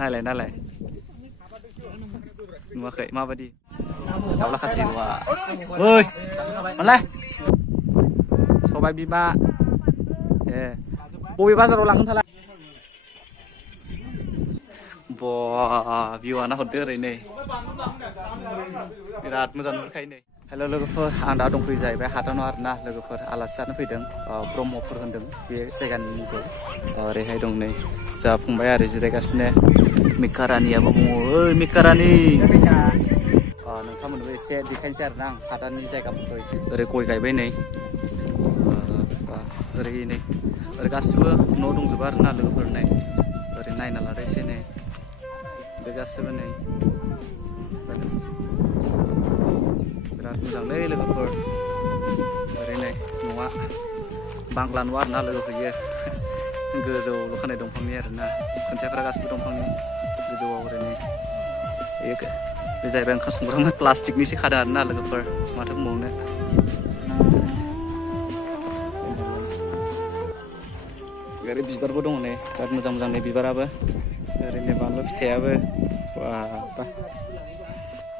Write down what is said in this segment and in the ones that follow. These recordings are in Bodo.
नालाय नुवाखै माबायदि दाउला खासि वा ओइ मोनलाय सबाय बिमा बबे बाजाराव लांनो थाला भिउआ नाहरदो ओरैनो बिराद मोजां नुहुरखायो नै हेल' लोगोफोर आं दा दंफैयो जाहैबाय हादानाव आरोना लोगोफोर आलासि जानो फैदों ब्रह्मपुर होनदों बे जायगानि मुंखौ ओरैहाय दं नै जा फंबाय आरो जिरायगासिनो मिका रानियाबो दङ ओइ मिका रानि नोंथांमोननोबो एसे देखायनोसै आरोना आं हादाननि जायगाफोरखौ एसे ओरै गय गायबाय नै ओरै नै ओरै गासिबो न' दंजोबो आरोना लोगोफोर नै ओरै नायना लादो एसे नै बे गासिबो नै बिराद मोजांलै लोगोफोर ओरै नै न'आ बांग्ला न' आरोना लोगोफोर इयो गोजौ लुखानाय दंफांनि आरोना खुन्थियाफोरा गासिबो दंफांनि गोजौआव ओरैनो बे जाहैबाय ओंखाम संग्रामोन प्लास्टिकनिसो खादों आरोना लोगोफोर माथो बुंबावनो ओरै बिबारबो दङ नै बिराद मोजां मोजां नै बिबाराबो ओरैनो बानलु फिथाइयाबो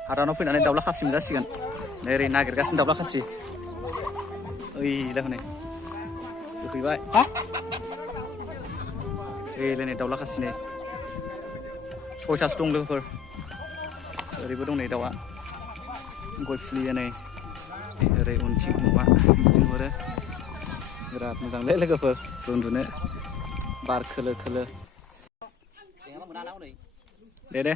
हादानाव फैनानै दाउला खासि मोनजासिगोन नै ओरै नागिरगासिनो दाउला खासि ओइ दा हनै होफैबाय ओइलाय दाउला खासि नै 6थासो दं लोगोफोर ओरैबो दं नै दाउआ गय फुलिया नै ओरै उनथिं न'आ बिदि नुहुरो बिराद मोजांलै लोगोफोर उन्दुनो बार खोलो खोलो दे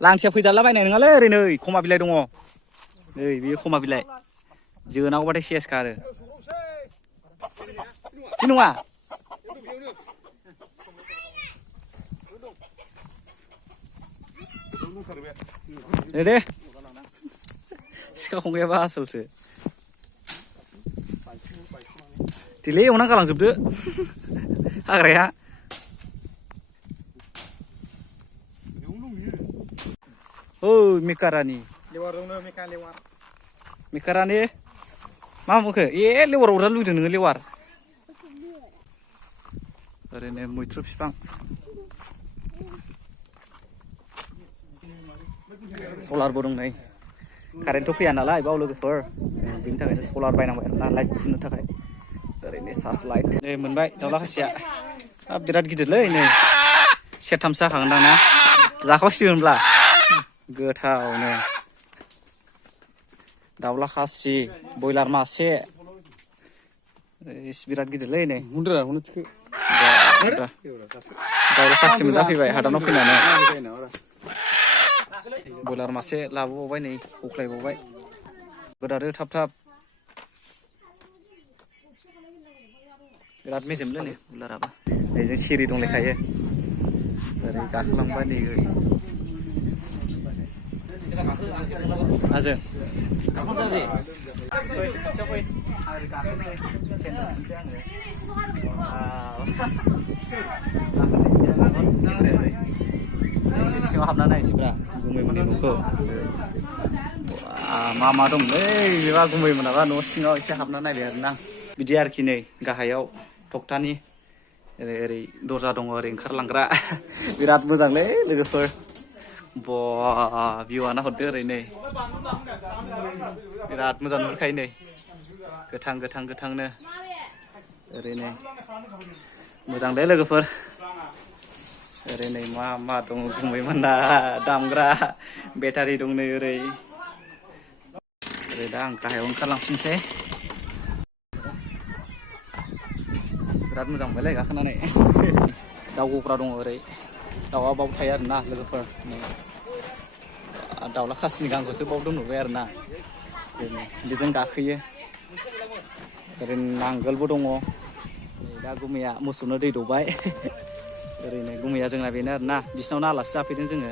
लांथिया फैजालाबायनाय नङालै ओरै नै खमा बिलाइ दङ नै बेयो खमा बिलाइ जोनांगौबाथाय सेसखा आरो बे नङा दे सिखा खंखायाबा आसलसो दिलै एवना गालांजोबदो हाग्राया मिका रानि मिका रानि मा बुंखो लेवार अरजानो लुगैदों नोङो लेवार ओरैनो मैथ्रु बिफां सलारबो दं नै कारेन्टथ' फैया नालाय बाव लोगोफोर बेनि थाखायनो सलार बायनांबाय आरोना लाइट सुनो थाखाय ओरैनो सार्च लाइट नै मोनबाय दाउला खासिया बिराद गिदिरलै नै सेरथामसो जाखागोनदां ना जाखावसिगोनब्ला गोथावनो दाउला खासि बयलार मासे बिराद गिदिरलै नै दाउला खासि मोनजाफैबाय हादानाव फैनानै बयलार मासे लाबोबावबाय नै हख्लायबावबाय गोदादो थाब थाब बिराद मेजेमलै नै बयलाराबो नैजों सिरि दंलायखायो ओरै गाखोलांबाय नै आजों सिङाव हाबना नायनोसैब्रा गुमैमोननि न'खौ मा दंलै बेबा गुमैमोनाबा न' सिङाव एसे हाबना नायबाय आरोना बिदि आरोखि नै गाहायाव थक्टानि ओरै दरजा दङ ओरै ओंखारलांग्रा बिराद मोजांलै लोगोफोर भिउआ नाहरदो ओरै नै बिराद मोजां नुहुरखायो नै गोथांनो ओरै नै मोजांलै लोगोफोर ओरै नै मा दङ गुमैमोना दामग्रा बेटारि दं नै ओरै दा आं गाहायाव ओंखारलांफिनसै बिराद मोजां मोनबायलै गाखोनानै दाउ गग्रा दङ ओरै दाउआ बाव थायो आरोना लोगोफोर दाउला खासिनि गांखौसो बाव दोनहरबाय आरोना बेजों गाखोयो ओरै नांगोलबो दङ दा गुमैया मोसौनो दै दौबाय ओरैनो गुमैया जोंना बेनो आरोना बिसिनावनो आलासि जाफैदों जोङो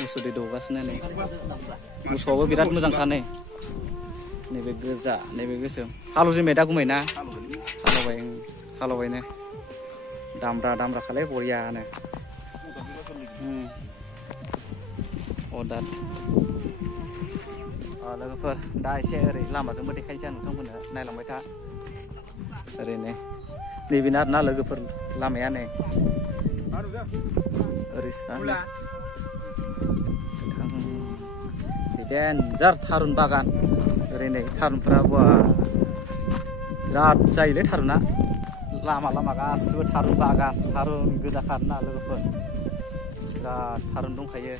मोसौ दै दौगासिनो नै मोसौआबो बिराद मोजांखा नै नैबे गोजा नैबे गोसोम हालौजेनबाय दा गुमै ना हालौबायनो दामब्रा खालाय बरियानो लोगोफोर दा एसे ओरै लामाजोंबो देखायनोसै आं नोंथांमोननो नायलांबाय था ओरैनो नैबेनो आरोना लोगोफोर लामाया नै ओरै साहा देन्जार थारुन बागान ओरै नै थारुनफोरा बिराद जायोलै थारुना लामा लामा गासिबो थारुन बागान थारुन गोजाखा आरोना लोगोफोर बिराद थारुन दंखायो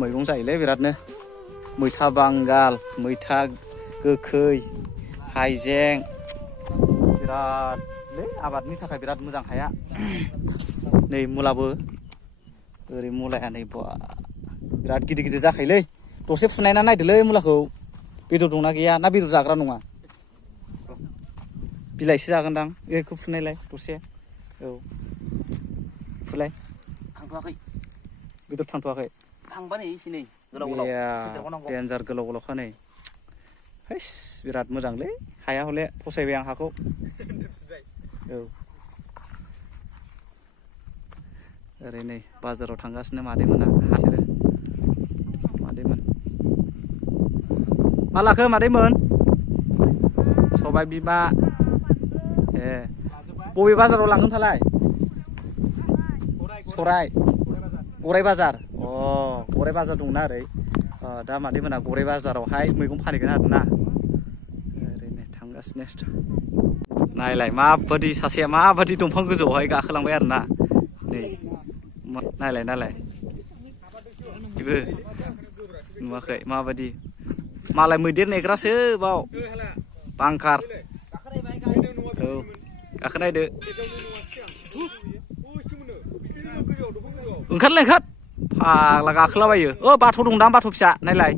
मैगं जायोलै बिरादनो मैथा बांगाल मैथा गोखै हाइजें बिरादलै आबादनि थाखाय बिराद मोजां हाया नै मुलाबो ओरै मुलाया नै बिराद गिदिर गिदिर जाखायोलै दसे फुनायना नायदोलै मुलाखौ बेदर दंना गैया ना बेदर जाग्रा नङा बिलाइसो जागोनदां बेखौ फुनायलाय दसे औ फुलाय थांथ'वाखै बेदर थांथ'वाखै थांबा नै एसे नै देन्जार गोलाव गोलावखा नै हैस बिराद मोजांलै हाया हले फसायबाय आं हाखौ औ ओरै नै बाजाराव थांगासिनो मादैमोना बिसोरो मादैमोन मा लाखो मादैमोन सबाय बिमा ए बबे बाजाराव लांगोन फालाय सराय गराय बाजार अ गराय बाजार दंना ओरै दा मादैमोना गराय बाजारावहाय मैगं फानहैगोन आरोना ओरैनो थांगासिनो नायलाय माबादि सासेया माबादि दंफां गोजौआवहाय गाखोलांबाय आरोना नै नायलाय नायलाय बेबो नुवाखै माबादि मालाय मैदेर नेग्रासो बाव बांखार औ गाखोनायदो ओंखारलाय ओंखार फाग्ला गाखोलाबायो बाथ' दंदां बाथ' फिसा नायलाय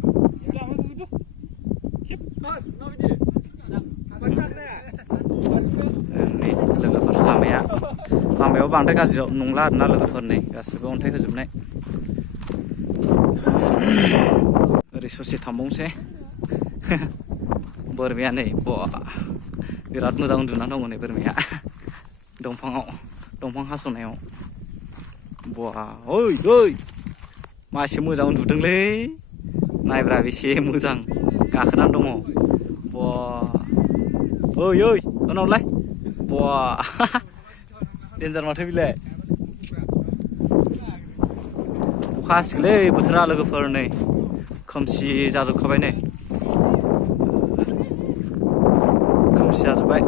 लोगोफोर लामायाव बांद्राय गाज्रि नंला आरोना लोगोफोर नै गासिबो अन्थाइ होजोबनाय ओरै ससे थांबावनोसै बोरमाया नै बिराद मोजां उन्दुनानै दङ नै बोरमाया दंफां हास'नायाव ओइ ओइ मासे मोजां उन्दुदोंलै नायब्रा बेसे मोजां गाखोनानै दङ ओइ ओइ उनावलाय देन्जार माथो बिलाय अखा हासिगोनलै बोथोरा लोगोफोर नै खोमसि जाजोबखाबाय नै खोमसि जाजोब्बाय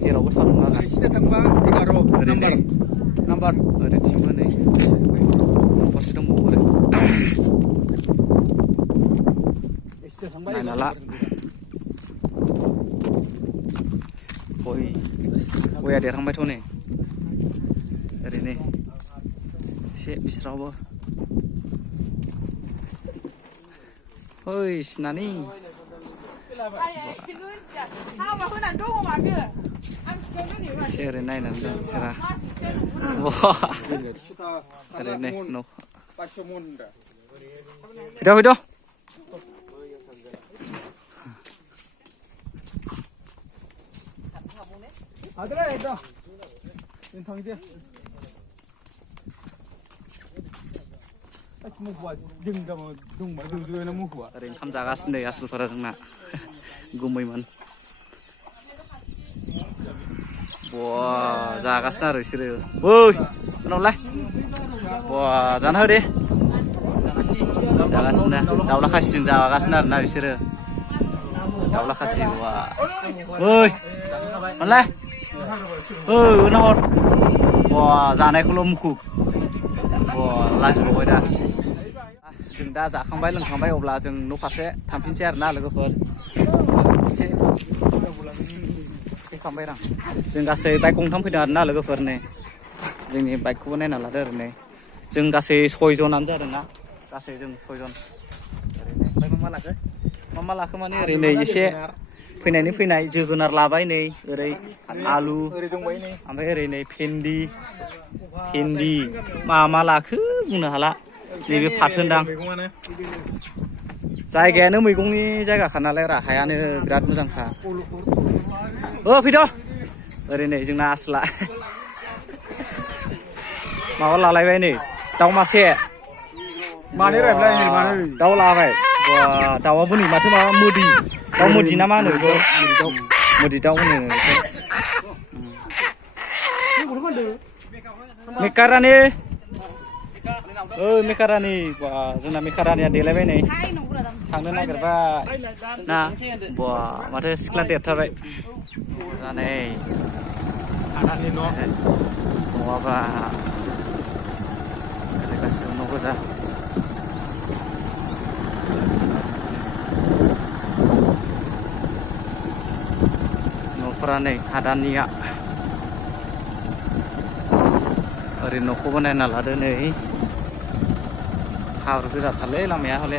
जेरावबो थानो नाङा नाम्बार ओरैथिंबो नै न'खरसे दंबावो आरो नायना ला गया देरहांबायथ' नै ओरैनो एसे बिस्रावबो सिनानि एसे ओरै नायनानै दं बिसोरा ओरैनो न' फैद' ओरै ओंखाम जागासिनो नै आसोलफोरा जोंना गुमैमोन जागासिनो आरो बिसोरो उनावलाय जाना हो दे जागासिनो दाउला खासिजों जागासिनो आरोना बिसोरो दाउला खासि मोनलाय उनाव जानायखौल' मुखुब लाजिबावबाय दा जों दा जाखांबाय लोंखांबाय अब्ला जों न' फारसे थांफिनसै आरोना लोगोफोर एसे फैखांबाय आं जों गासै बाइक गंथाम फैदों आरोना लोगोफोर नै जोंनि बाइकखौबो नायना लादो ओरै नै जों गासै 6 जनानो जादोंना गासै जों 6 जन ओरैनो ओमफ्राय मा लाखो माने ओरै नै एसे फैनाय जोगोनार लाबाय नै ओरै आलु ओमफ्राय ओरै नै भेन्दि मा लाखो बुंनो हाला नैबे फाथोनदां जायगायानो मैगंनि जायगाखा नालाय हायानो बिराद मोजांखा फैद' ओरै नै जोंना आसला माबा लालायबाय नै दाउ मासे दाउ लाबाय wah dawaबो नै माथो माबा मोदी दाउ मोदी ना मा होनो बेखौ मोदी दाउ होनो मेकारानि मेकारानि wah जोंना मेकारानिया देलायबाय नै थांनो नागिरबाय ना wah माथो सिख्ला देरथारबाय जानै आदानि न' नङाबा गासिबो न' गोजा न'फोरा नै हादाननिया ओरै न'खौ बानायना लादो नै हाब्रु गोजाथारलै लामाया हले